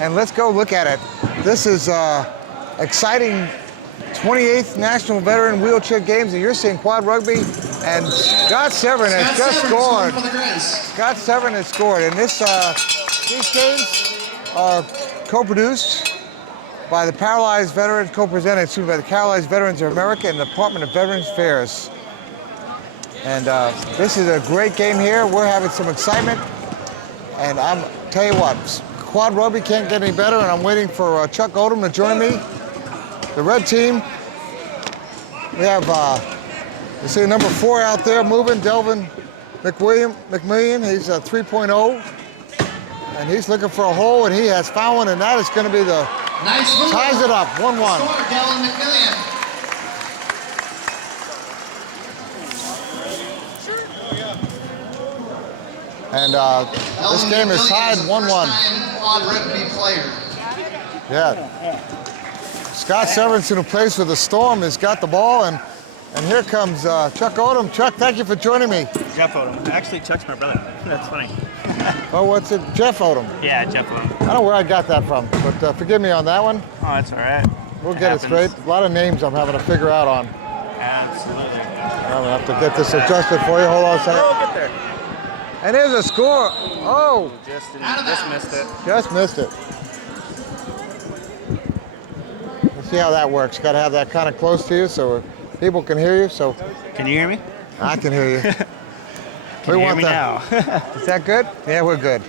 And let's go look at it. This is exciting 28th National Veteran Wheelchair Games, and you're seeing quad rugby, and Scott Severn has just scored. Scott Severn has scored, and these games are co-produced by the Paralyzed Veterans, co-presented by the Paralyzed Veterans of America and the Department of Veterans Affairs. And this is a great game here. We're having some excitement, and I'm tell you what, quad rugby can't get any better, and I'm waiting for Chuck Odom to join me. The red team, we have, you see number 4 out there moving, Delvin McMillian. He's a 3.0, and he's looking for a hole, and he has found one, and that is going to be the, ties it up, 1-1. Score, Delvin McMillian. And this game is tied 1-1. Quad rugby player. Yeah. Scott Severinson, who plays for the Storm, has got the ball, and here comes Chuck Odom. Chuck, thank you for joining me. Jeff Odom. Actually, Chuck's my brother. That's funny. Oh, what's it? Jeff Odom. Yeah, Jeff Odom. I don't know where I got that from, but forgive me on that one. Oh, that's all right. We'll get it straight. A lot of names I'm having to figure out on. Absolutely. I'm gonna have to get this adjusted for you. Hold on a second. Oh, get there. And there's a score. Oh, Just missed it. just missed it. Let's see how that works. Got to have that kind of close to you so people can hear you. So Can you hear me? I can hear you. Can you hear me now? Is that good? Yeah, we're good.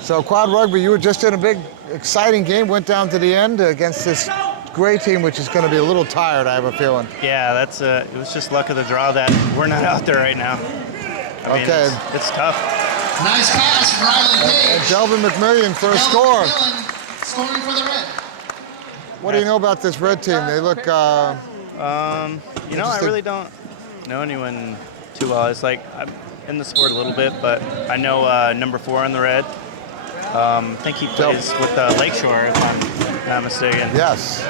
So quad rugby, you were just in a big, exciting game. Went down to the end against this great team, which is going to be a little tired, I have a feeling. Yeah, that's it was just luck of the draw that we're not out there right now. I mean, Okay. It's tough. Nice pass from Ryland Page. And Delvin McMillian for a score. Scoring for the red. What do you know about this red team? They look, You know, I really don't know anyone too well. It's like I'm in the sport a little bit, but I know number 4 on the red. I think he plays with Lakeshore, if I'm not mistaken. yes.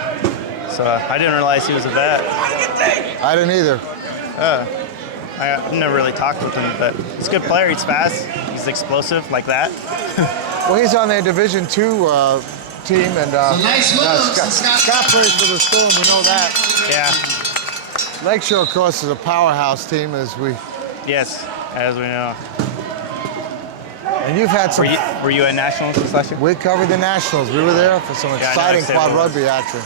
So I didn't realize he was a vet. I didn't either. I've never really talked with him, but he's a good player. He's fast. He's explosive like that. Well, he's on their Division II team, and nice moves. Scott plays for the Storm. We know that. Yeah. Lakeshore, of course, is a powerhouse team, as we. Yes, as we know. And you've had some. Were you at Nationals this last year? We covered the Nationals. We were there for some exciting quad rugby action.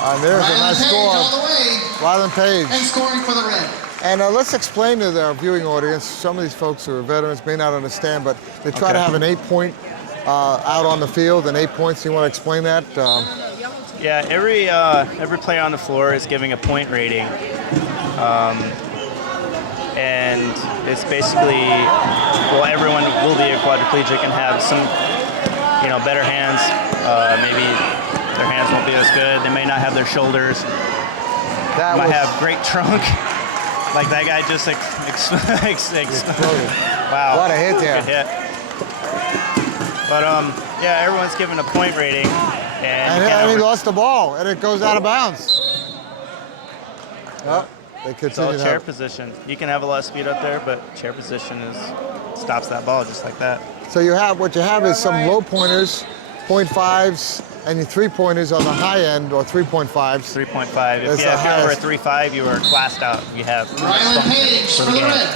And there's a nice score. Ryland Page. And scoring for the red. And let's explain to our viewing audience, some of these folks who are veterans may not understand, but they try to have an 8-point out on the field, and 8 points. You want to explain that? Yeah, every player on the floor is giving a point rating. And it's basically, well, everyone will be a quadriplegic and have some, better hands. Maybe their hands won't be as good. They may not have their shoulders. They might have great trunk. Like that guy just exploded. Wow. What a hit there. Good hit. But yeah, everyone's given a point rating. And he lost the ball, and it goes out of bounds. Oh, they continue So chair position. You can have a lot of speed up there, but chair position stops that ball just like that. So what you have is some low pointers, 0.5s, and your 3-pointers on the high end, or 3.5s. 3.5. If you're over a 3.5, you are classed out. You have Ryland Page for the red.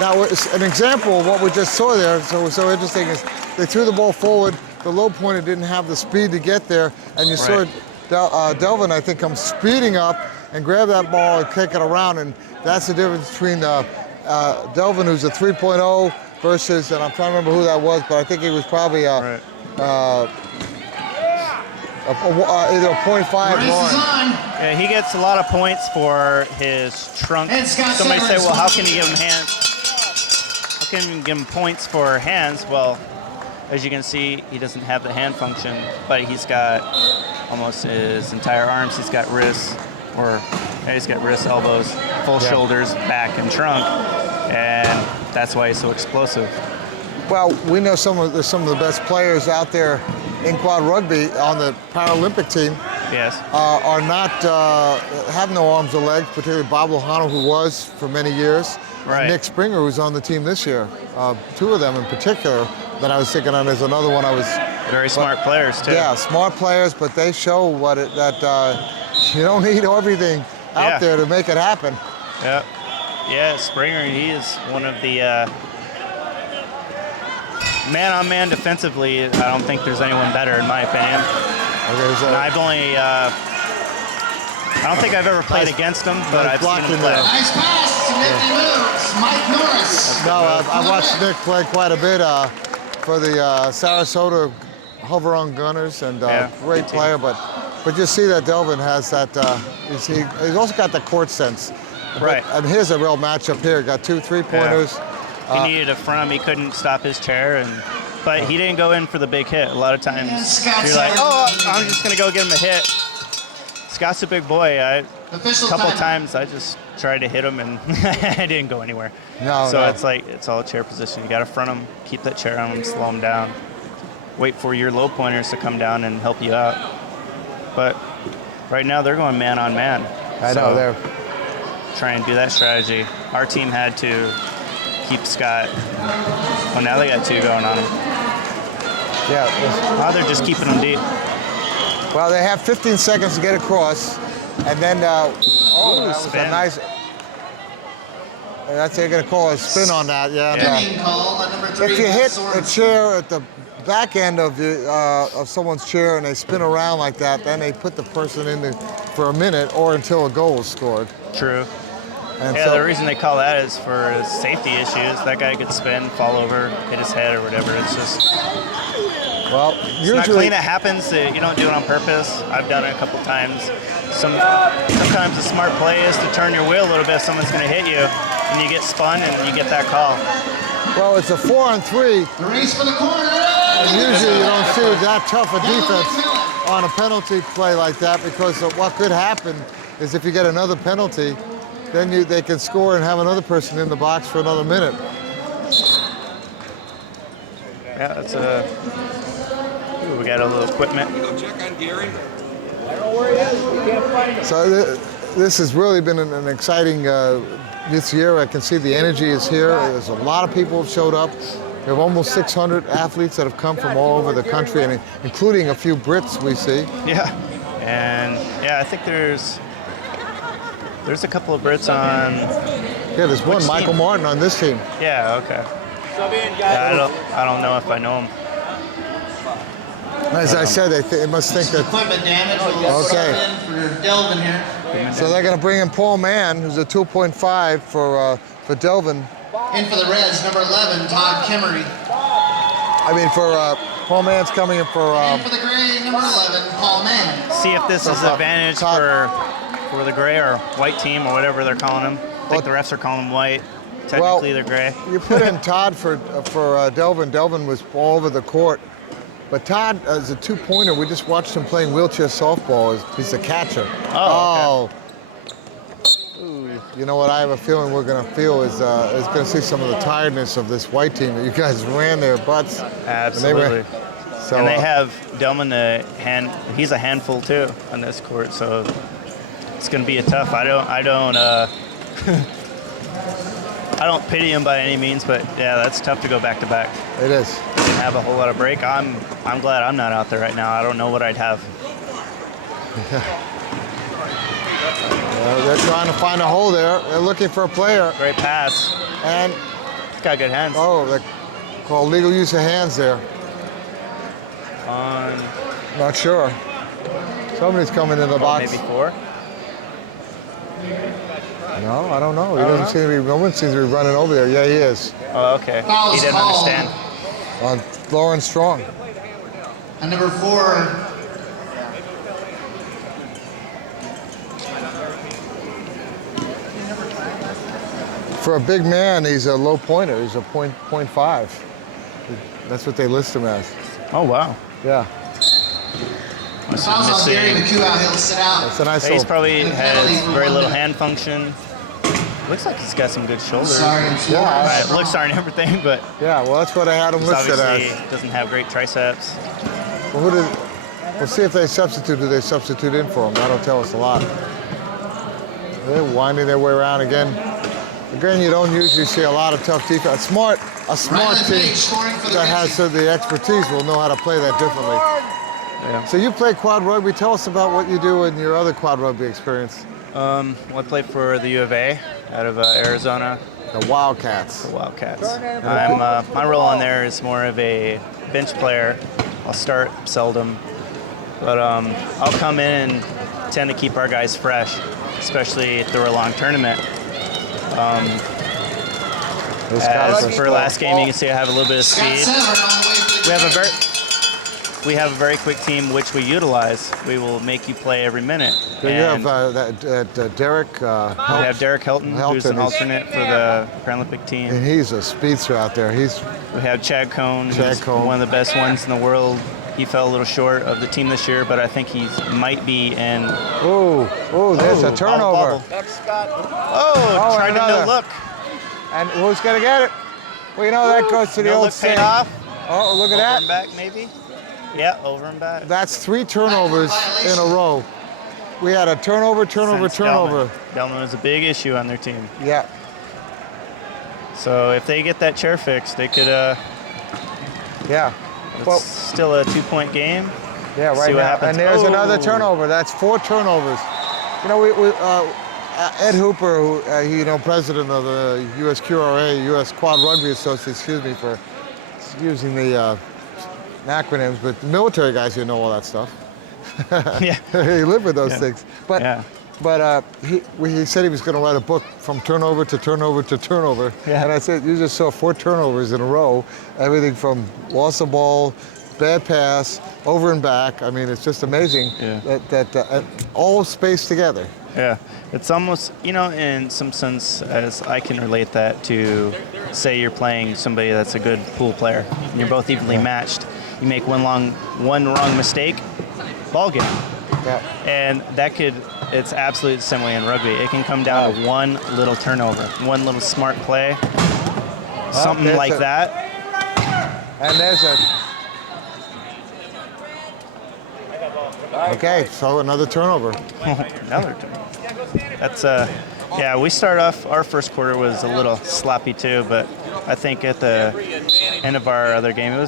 Now, an example of what we just saw there, so interesting, is they threw the ball forward. The low pointer didn't have the speed to get there, and you saw Delvin, I think, come speeding up and grab that ball and kick it around, and that's the difference between Delvin, who's a 3.0, versus, and I'm trying to remember who that was, but I think he was probably either a 0.5 or. Yeah, he gets a lot of points for his trunk. Somebody say, well, how can you give him hands? How can you give him points for hands? Well, as you can see, he doesn't have the hand function, but he's got almost his entire arms. He's got wrists, he's got wrists, elbows, full shoulders, back, and trunk, and that's why he's so explosive. Well, we know some of the best players out there in quad rugby on the Paralympic team. Yes. Are not have no arms or legs, particularly Bob Lohano, who was for many years, Right. Nick Springer, who's on the team this year. Two of them in particular that I was thinking of. There's another one I was Very smart players, too. Yeah, smart players, but they show you don't need everything out there to make it happen. Yeah. Yeah, Springer, he is one of the man-on-man defensively. I don't think there's anyone better, in my opinion. Okay, And I've only, I don't think I've ever played against him, but I've seen him play. Nice pass. Nifty moves. Mike Norris. No, I watched Nick play quite a bit for the Sarasota Hover on Gunners, and great player. But you see that Delvin has that. He's also got the court sense. Right. And here's a real matchup here. Got 2 3-pointers. He needed a front. He couldn't stop his chair, but he didn't go in for the big hit. A lot of times you're like, oh, I'm just gonna go get him a hit. Scott's a big boy. A couple times I just tried to hit him and I didn't go anywhere. It's like it's all chair position. You got to front him, keep that chair on him, slow him down. Wait for your low pointers to come down and help you out. But right now they're going man on man. I know they're trying to do that strategy. Our team had to keep Scott. Well, now they got 2 going on him. Yeah. Now they're just keeping him deep. Well, they have 15 seconds to get across, and then that was a nice. They're going to call a spin on that. If you hit a chair at the back end of someone's chair and they spin around like that, then they put the person in for a minute or until a goal is scored. True. And the reason they call that is for safety issues. That guy could spin, fall over, hit his head or whatever. It's just, it's not clean. It happens. You don't do it on purpose. I've done it a couple times. Sometimes the smart play is to turn your wheel a little bit. Someone's going to hit you, and you get spun, and you get that call. Well, it's a 4-on-3. The race for the corner. And usually you don't see that tough a defense on a penalty play like that, because what could happen is if you get another penalty, then they can score and have another person in the box for another minute. Yeah, that's we got a little equipment. Check on Gary. I don't know where he is. We can't find him. So this has really been an exciting this year. I can see the energy is here. There's a lot of people have showed up. We have almost 600 athletes that have come from all over the country, and including a few Brits we see. Yeah, and I think there's a couple of Brits on. Yeah, there's one, Michael Martin, on this team. Yeah, okay. I don't know if I know him. As I said, they must think that. Equipment damage. Okay. For Delvin here. So they're going to bring in Paul Mann, who's a 2.5 for Delvin. In for the Reds, number 11, Todd Kimmery. Paul Mann's coming in for. In for the Gray, number 11, Paul Mann. See if this is an advantage for the Gray or white team or whatever they're calling him. I think the refs are calling him white. Technically, they're Gray. You put in Todd for Delvin. Delvin was all over the court. But Todd is a 2-pointer. We just watched him playing wheelchair softball. He's a catcher. Oh. Okay. You know what I have a feeling we're going to feel is going to see some of the tiredness of this white team. You guys ran their butts. Absolutely. And they have Delman he's a handful too on this court, so it's going to be a tough. I don't pity him by any means, but yeah, that's tough to go back to back. It is. Didn't have a whole lot of break. I'm glad I'm not out there right now. I don't know what I'd have. They're trying to find a hole there. They're looking for a player. Great pass. And he's got good hands. Oh, they call legal use of hands there. Not sure. Somebody's coming in the box. Maybe 4. No, I don't know. No one seems to be running over there. Yeah, he is. Oh, okay. He didn't understand. On Lauren Strong. And number 4. For a big man, he's a low pointer. He's a .5. That's what they list him as. Oh, wow. Yeah. Fouls on Gary McHugh. He'll sit out. That's a nice He's probably has very little hand function. Looks like he's got some good shoulders. Looks aren't everything, but yeah. Well, that's what I had him listed obviously as. Doesn't have great triceps. Well, we'll see if they substitute. Do they substitute in for him? That'll tell us a lot. They're winding their way around again. Again, you don't usually see a lot of tough defense. A smart team that has the expertise will know how to play that differently. Yeah. So you play quad rugby. Tell us about what you do in your other quad rugby experience. Well, I play for the U of A out of Arizona. The Wildcats. The Wildcats. My role on there is more of a bench player. I'll start seldom, but I'll come in and tend to keep our guys fresh, especially through a long tournament. As for last game, you can see I have a little bit of speed. We have a very quick team, which we utilize. We will make you play every minute. So you have Derek. We have Derek Helton, who's an alternate for the Paralympic team. And he's a speedster out there. We have Chad Cohn, who's one of the best ones in the world. He fell a little short of the team this year, but I think he might be in. There's a turnover. Tried to no look. And who's going to get it? Well, that goes to the old saying. Off. Oh, look at that. Over and back, maybe? Yeah, over and back. That's 3 turnovers in a row. We had a turnover. Delman was a big issue on their team. Yeah. So if they get that chair fixed, they could. Yeah. It's still a 2-point game. Yeah, right now. And there's another turnover. That's 4 turnovers. Ed Hooper, who, president of the USQRA, U.S. Quad Rugby Association, excuse me for using the acronyms, but the military guys here know all that stuff. Yeah. He lived with those things. But he said he was going to write a book from turnover to turnover to turnover. Yeah. And I said, you just saw 4 turnovers in a row, everything from loss of ball, bad pass, over and back. I mean, it's just amazing that all spaced together. Yeah, it's almost, in some sense, as I can relate that to, say you're playing somebody that's a good pool player, and you're both evenly matched. You make one wrong mistake, ball game. Yeah. And it's absolutely similar in rugby. It can come down to one little turnover, one little smart play, something like that. And there's Okay, so another turnover. Another turnover. That's we start off, our first quarter was a little sloppy too, but I think at the end of our other game, I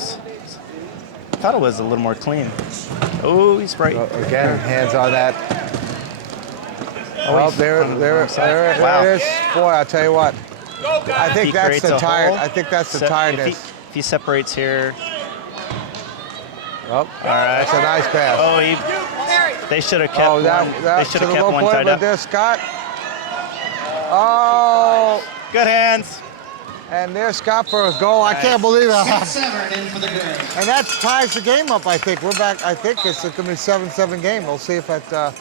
thought it was a little more clean. Oh, he's right. Again, hands on that. There it is. Boy, I'll tell you what. I think that's the tiredness. If he separates here. Oh, all right. That's a nice pass. They should have kept they should have kept one tied up. There, Scott. Oh. Good hands. And there's Scott for a goal. Nice. I can't believe it. And that ties the game up, I think. We're back. I think it's going to be a 7-7 game. We'll see if that...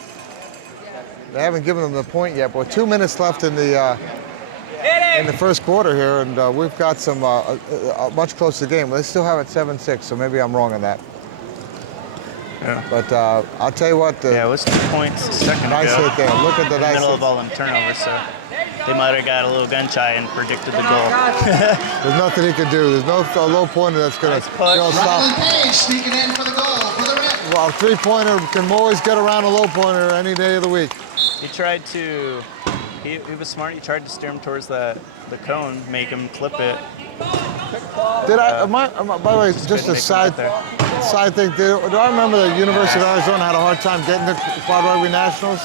they haven't given them the point yet, but 2 minutes left in the first quarter here, and we've got some much closer game. They still have it 7-6, so maybe I'm wrong on that. Yeah. But I'll tell you what. It was 2 points a second nice ago. hit there. Look at the nice middle of all them turnovers, so they might have got a little gun shy and predicted the goal. There's nothing he can do. There's no low pointer that's going to stop. Page sneaking in for the goal for the Reds. Well, a 3-pointer can always get around a low pointer any day of the week. He tried to. He was smart. He tried to steer him towards the cone, make him clip it. By the way, just a side thing. Do I remember the University of Arizona had a hard time getting the Quad Rugby Nationals?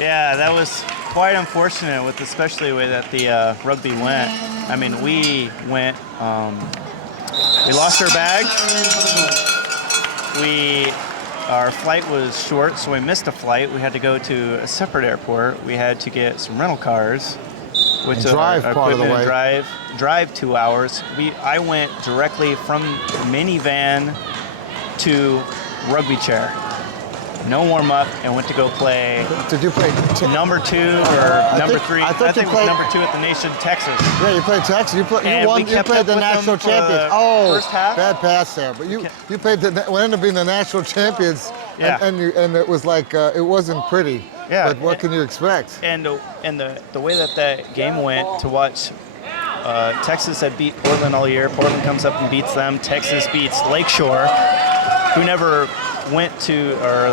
Yeah, that was quite unfortunate, with especially the way that the rugby went. I mean, we went. We lost our bags. Our flight was short, so we missed a flight. We had to go to a separate airport. We had to get some rental cars, which drive part of the way. Drive 2 hours. I went directly from minivan to rugby chair. No warm up, and went to go play. Did you play number 2 or number 3? I think it was number 2 at the Nation, Texas. Yeah, you played Texas. You won. You played the national champions. First half. Bad pass there. But you played what ended up being the national champions. Yeah. And it was like it wasn't pretty. Yeah. But what can you expect? And the way that game went, to watch. Texas had beat Portland all year. Portland comes up and beats them. Texas beats Lakeshore, who never went to, or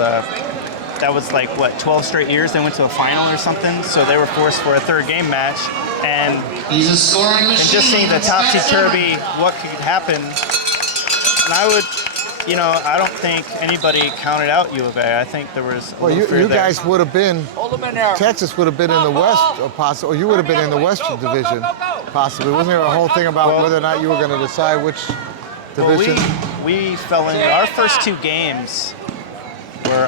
that was like, what, 12 straight years they went to a final or something, so they were forced for a third game match. And He's a scoring machine. and just seeing the topsy-turvy, what could happen. And I would, you know, I don't think anybody counted out U of A. I think there was a Well, little fear you there. guys would have been, Hold him in there. Texas would have been in the West, possibly, or you would have been in the Western Division, possibly. Wasn't there a whole thing about whether or not you were going to decide which division? Well, we fell into our first 2 games were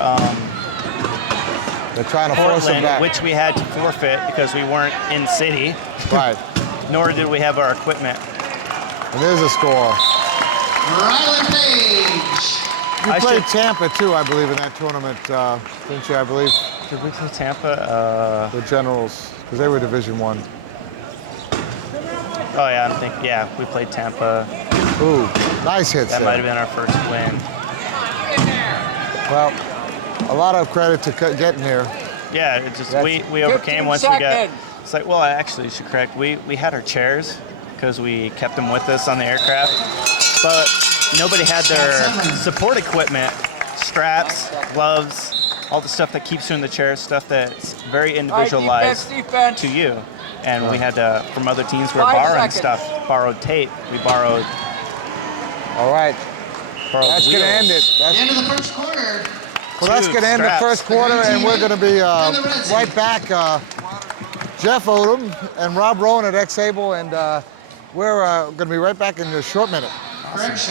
They're trying to force them Portland, back. which we had to forfeit because we weren't in city, Right. nor did we have our equipment. And there's a score. Rylan Page. You I played should- Tampa too, I believe, in that tournament, didn't you? I believe Did we play Tampa? the Generals, because they were Division One. Oh yeah, we played Tampa. Ooh, nice hits That there. might have been our first win. Well, a lot of credit to getting here. Yeah, it just That's- we overcame 15 once we got. seconds. It's like, well, I actually should correct. We had our chairs because we kept them with us on the aircraft, but nobody had their support equipment, straps, gloves, all the stuff that keeps you in the chair, stuff that's very individualized defense. to you. And we had to, from other teams, we were 5 borrowing seconds. stuff, borrowed tape. We borrowed All right, that's wheels. going to end it. The end of the first quarter. Well, that's going to end the straps. first quarter, and we're going to be right back. Jeff Odom and Rob Rowan at X-Able, and we're going to be right back in a short minute. Correction.